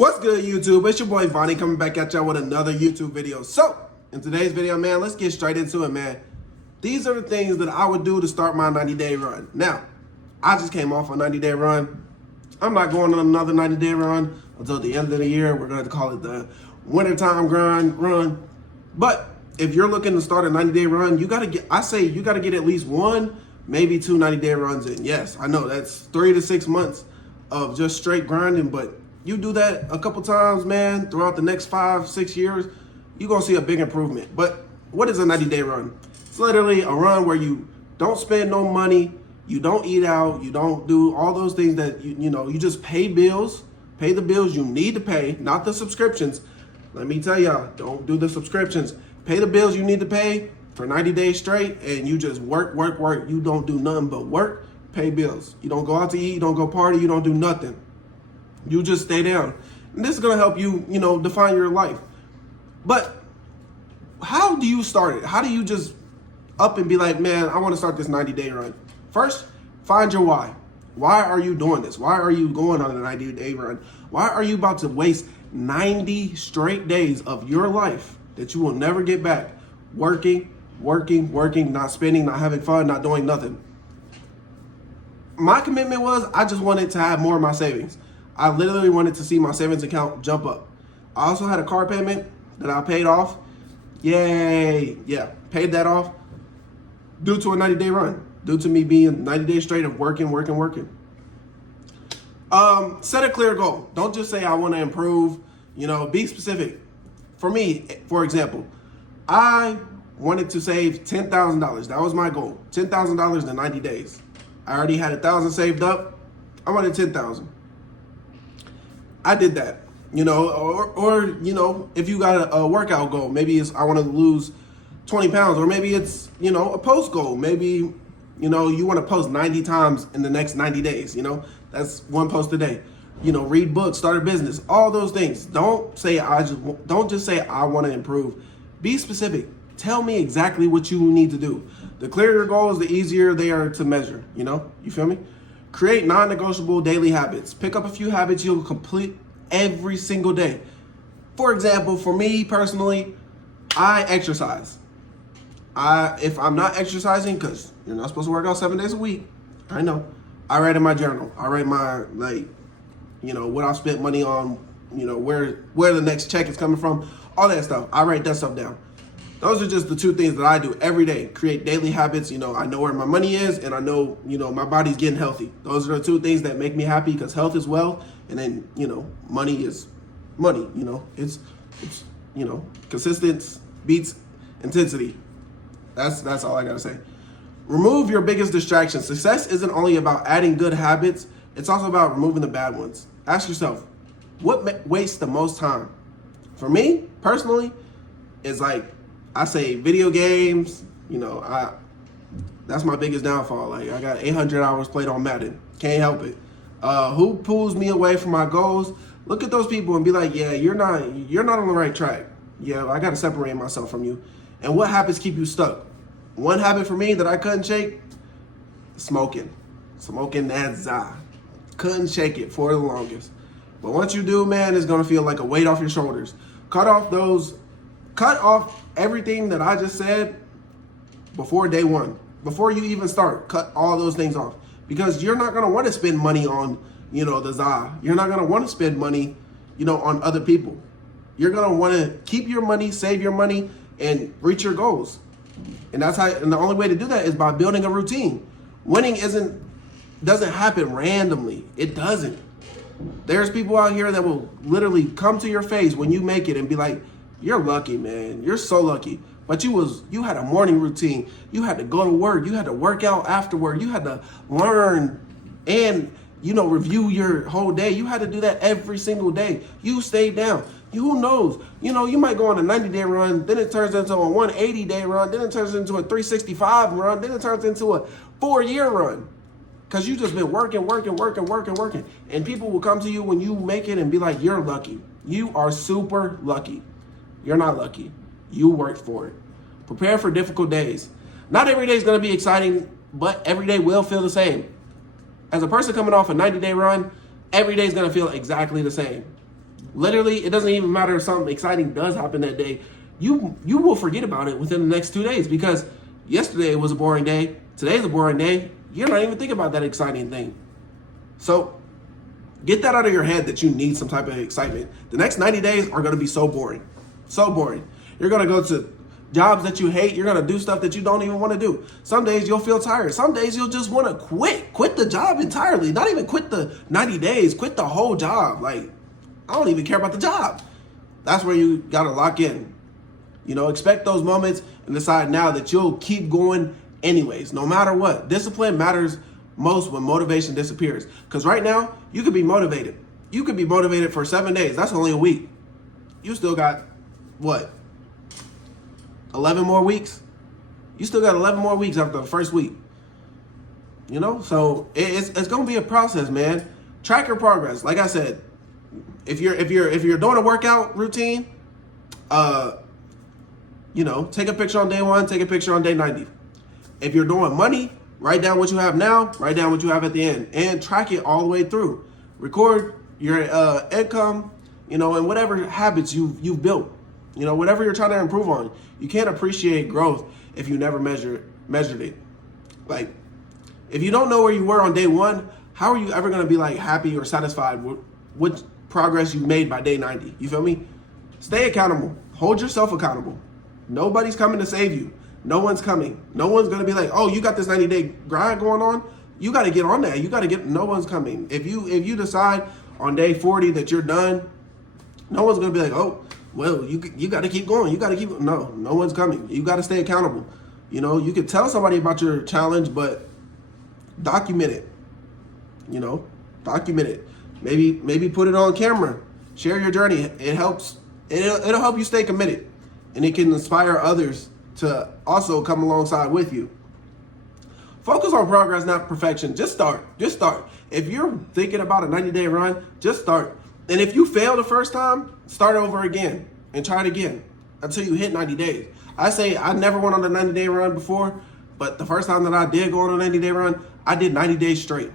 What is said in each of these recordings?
What's good, YouTube? It's your boy Vonnie coming back at y'all with another YouTube video. So, in today's video, man, let's get straight into it, man. These are the things that I would do to start my 90-day run. Now, I just came off a 90-day run. I'm not going on another 90-day run until the end of the year. We're going to call it the wintertime grind run. But if you're looking to start a 90-day run, you got to get at least one, maybe two 90-day runs in. Yes, I know that's 3 to 6 months of just straight grinding, but you do that a couple times, man, throughout the next 5-6 years, you're going to see a big improvement. But what is a 90-day run? It's literally a run where you don't spend no money, you don't eat out, you don't do all those things that, you just pay bills, pay the bills you need to pay, not the subscriptions. Let me tell y'all, don't do the subscriptions. Pay the bills you need to pay for 90 days straight, and you just work. You don't do nothing but work, pay bills. You don't go out to eat, you don't go party, you don't do nothing. You just stay down. And this is going to help you, define your life. But how do you start it? How do you just up and be like, man, I want to start this 90-day run? First, find your why. Why are you doing this? Why are you going on a 90-day run? Why are you about to waste 90 straight days of your life that you will never get back? Working, not spending, not having fun, not doing nothing. My commitment was I just wanted to have more of my savings. I literally wanted to see my savings account jump up. I also had a car payment that I paid off. Yay. Yeah, paid that off due to a 90-day run, due to me being 90 days straight of working. Set a clear goal. Don't just say I want to improve, be specific. For me, for example, I wanted to save $10,000. That was my goal, $10,000 in 90 days. I already had $1,000 saved up. I wanted $10,000. I did that, or if you got a workout goal, maybe it's I want to lose 20 pounds, or maybe it's, a post goal. Maybe, you want to post 90 times in the next 90 days, that's one post a day, read books, start a business, all those things. Don't just say I want to improve. Be specific. Tell me exactly what you need to do. The clearer your goals, the easier they are to measure, you feel me? Create non-negotiable daily habits. Pick up a few habits you'll complete every single day. For example, for me personally, I exercise. If I'm not exercising, because you're not supposed to work out 7 days a week, I know. I write in my journal. I write my, what I've spent money on, where the next check is coming from, all that stuff. I write that stuff down. Those are just the two things that I do every day. Create daily habits. I know where my money is, and I know, my body's getting healthy. Those are the two things that make me happy, because health is wealth, and then, money is money. It's consistency beats intensity. That's all I gotta say. Remove your biggest distractions. Success isn't only about adding good habits. It's also about removing the bad ones. Ask yourself, what wastes the most time? For me, personally, it's like, I say video games, that's my biggest downfall. Like, I got 800 hours played on Madden. Can't help it. Who pulls me away from my goals? Look at those people and be like, yeah, you're not on the right track. Yeah, I got to separate myself from you. And what habits keep you stuck? One habit for me that I couldn't shake, smoking. Smoking that za. Couldn't shake it for the longest. But once you do, man, it's going to feel like a weight off your shoulders. Cut off everything that I just said before day one. Before you even start, cut all those things off. Because you're not going to want to spend money on, the za. You're not going to want to spend money, on other people. You're going to want to keep your money, save your money, and reach your goals. And and the only way to do that is by building a routine. Winning doesn't happen randomly. It doesn't. There's people out here that will literally come to your face when you make it and be like, you're lucky, man. You're so lucky. But you had a morning routine. You had to go to work. You had to work out afterward. You had to learn and, review your whole day. You had to do that every single day. You stayed down. Who knows? You might go on a 90-day run, then it turns into a 180-day run, then it turns into a 365 run, then it turns into a 4-year run. Because you just been working. And people will come to you when you make it and be like, you're lucky. You are super lucky. You're not lucky. You worked for it. Prepare for difficult days. Not every day is going to be exciting, but every day will feel the same. As a person coming off a 90-day run, every day is going to feel exactly the same. Literally, it doesn't even matter if something exciting does happen that day. You will forget about it within the next 2 days because yesterday was a boring day. Today's a boring day. You're not even thinking about that exciting thing. So get that out of your head that you need some type of excitement. The next 90 days are going to be so boring. So boring. You're going to go to jobs that you hate. You're going to do stuff that you don't even want to do. Some days you'll feel tired. Some days you'll just want to quit the job entirely. Not even quit the 90 days, quit the whole job. Like, I don't even care about the job. That's where you got to lock in. You know, expect those moments and decide now that you'll keep going anyways, no matter what. Discipline matters most when motivation disappears. Because right now, you could be motivated. You could be motivated for 7 days. That's only a week. You still got, what, 11 more weeks? You still got 11 more weeks after the first week. You know, so it's going to be a process, man. Track your progress. Like I said, if you're doing a workout routine, you know, take a picture on day 1, take a picture on day 90. If you're doing money, write down what you have now, write down what you have at the end, and track it all the way through. Record your income, you know, and whatever habits you've built, you know, whatever you're trying to improve on. You can't appreciate growth if you never measured it. Like, if you don't know where you were on day 1, how are you ever going to be like happy or satisfied with what progress you made by day 90? You feel me? Stay accountable. Hold yourself accountable. Nobody's coming to save you. No one's coming. No one's going to be like, oh, you got this 90-day grind going on. You got to get on that. You got to get, no one's coming. If you decide on day 40 that you're done, no one's going to be like, oh, well, you got to keep going. You got to keep, no one's coming. You got to stay accountable. You know, you could tell somebody about your challenge, but document it. You know, document it. Maybe put it on camera. Share your journey. It helps. It'll help you stay committed, and it can inspire others to also come alongside with you. Focus on progress, not perfection. Just start. If you're thinking about a 90-day run, just start. And if you fail the first time, start over again and try it again until you hit 90 days. I say I never went on a 90-day run before, but the first time that I did go on a 90-day run, I did 90 days straight.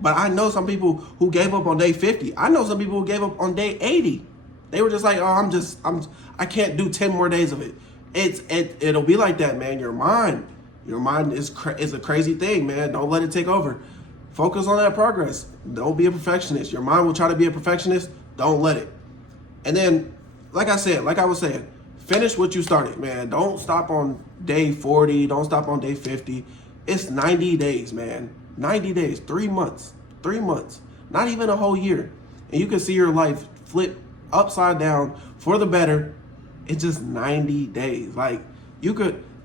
But I know some people who gave up on day 50. I know some people who gave up on day 80. They were just like, oh, I can't do 10 more days of it. It'll be like that, man. Your mind is a crazy thing, man. Don't let it take over. Focus on that progress. Don't be a perfectionist. Your mind will try to be a perfectionist. Don't let it. And then, like I was saying, finish what you started, man. Don't stop on day 40. Don't stop on day 50. It's 90 days, man. 90 days, 3 months, not even a whole year. And you can see your life flip upside down for the better in just 90 days. Like,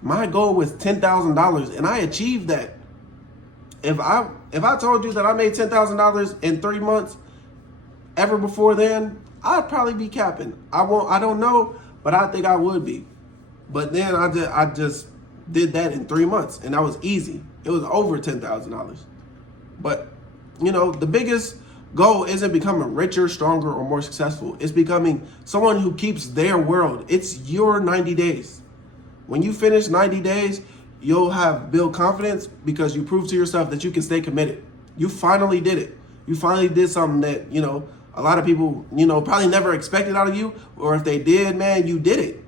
my goal was $10,000 and I achieved that. If I told you that I made $10,000 in 3 months ever before then, I'd probably be capping. I don't know, but I think I would be. But then I just did that in 3 months and that was easy. It was over $10,000. But, you know, the biggest goal isn't becoming richer, stronger, or more successful. It's becoming someone who keeps their world. It's your 90 days. When you finish 90 days, you'll have built confidence because you proved to yourself that you can stay committed. You finally did it. You finally did something that, you know, a lot of people, you know, probably never expected out of you. Or if they did, man, you did it.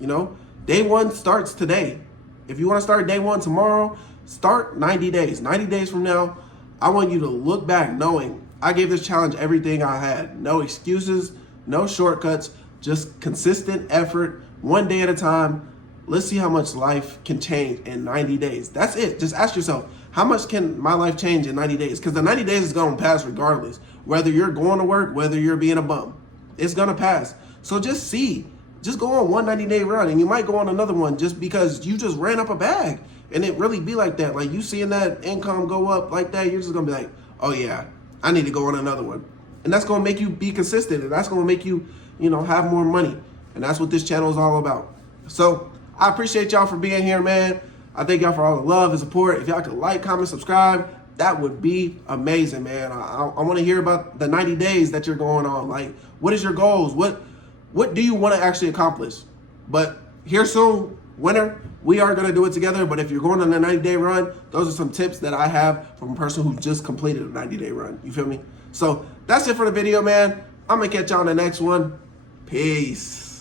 You know, day 1 starts today. If you want to start day 1 tomorrow, start 90 days. 90 days from now, I want you to look back knowing I gave this challenge everything I had. No excuses, no shortcuts, just consistent effort, 1 day at a time. Let's see how much life can change in 90 days. That's it. Just ask yourself, how much can my life change in 90 days? Because the 90 days is going to pass regardless. Whether you're going to work, whether you're being a bum, it's going to pass. So just see. Just go on one 90-day run, and you might go on another one just because you just ran up a bag. And it really be like that. Like, you seeing that income go up like that, you're just going to be like, oh, yeah, I need to go on another one. And that's going to make you be consistent, and that's going to make you, you know, have more money. And that's what this channel is all about. So I appreciate y'all for being here, man. I thank y'all for all the love and support. If y'all could like, comment, subscribe, that would be amazing, man. I want to hear about the 90 days that you're going on. Like, what is your goals? What do you want to actually accomplish? But here soon, winter, we are going to do it together. But if you're going on a 90-day run, those are some tips that I have from a person who just completed a 90-day run. You feel me? So that's it for the video, man. I'm going to catch y'all on the next one. Peace.